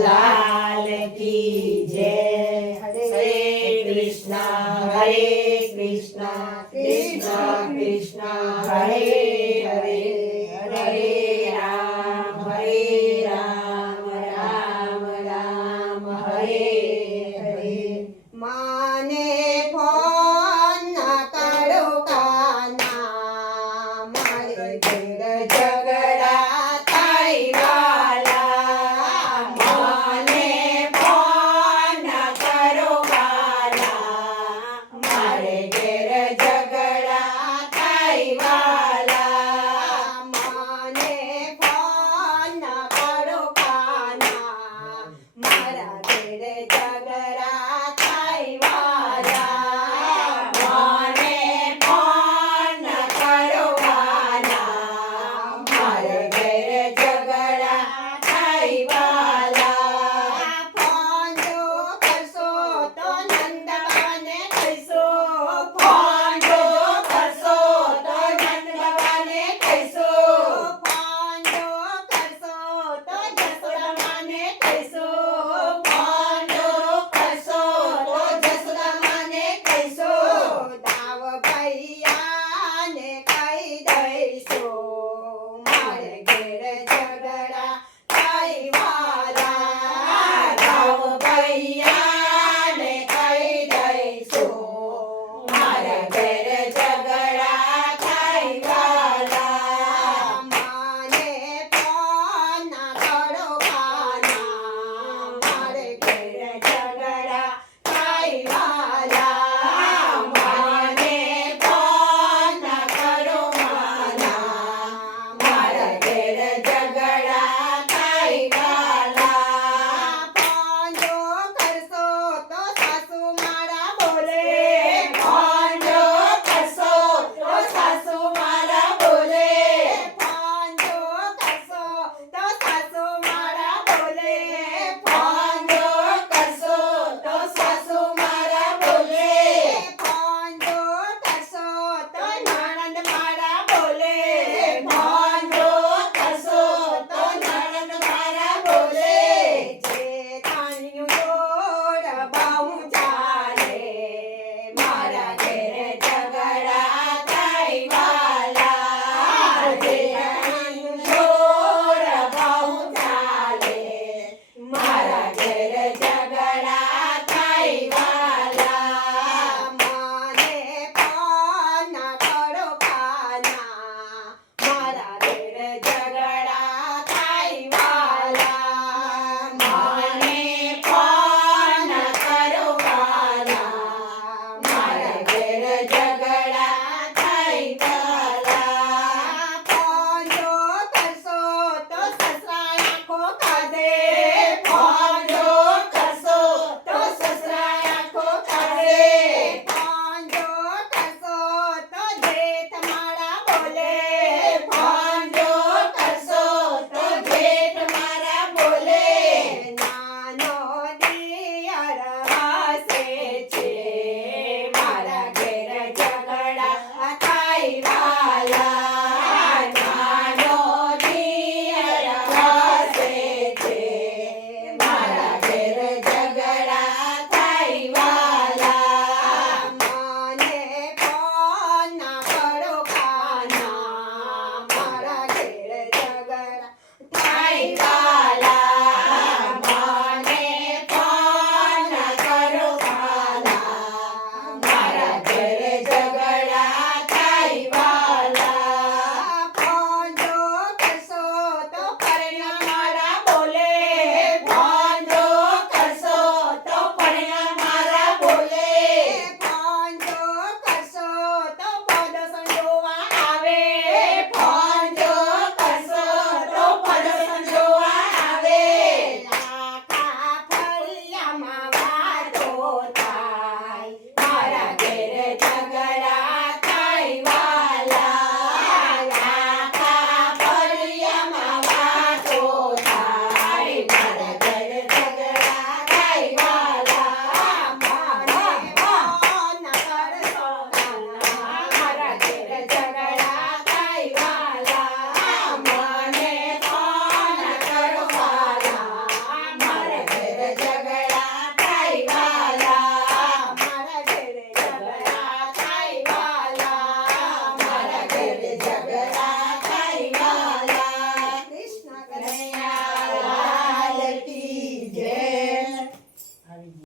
लाल की जय। हरे कृष्णा हरे कृष्णा कृष्णा कृष्णा हरे राया.